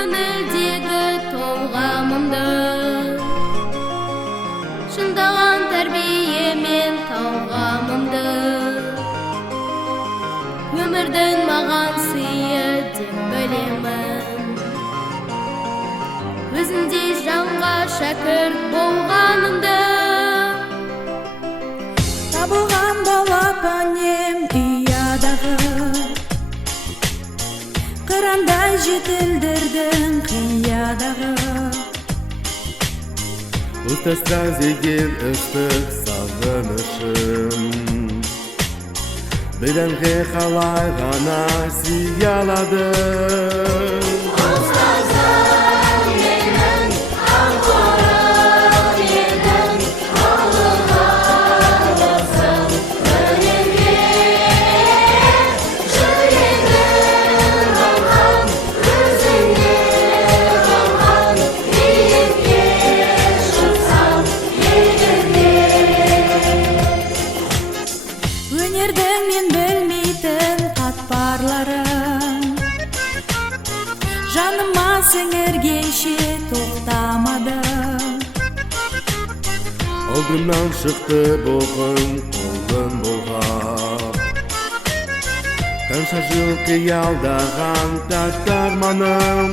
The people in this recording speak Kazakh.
көңілдегі толғамымды шындаған тәрбиемен талғамымды өмірдің маған сыйы деп білемін өзіңдей жанға шәкірт болғанымды табылған балапанем ұядағы қырандай жетілдірдің қиядағы ұстастан зеген ыстық сағынышым біләнге қалай ғана сүйе аладым өнердің мен білмейтін қатпарларын жаныма сіңіргенше тоқтамадым алдымнан шықты бұғын қолын болғап қанша жыл қиялдаған тәтті арманым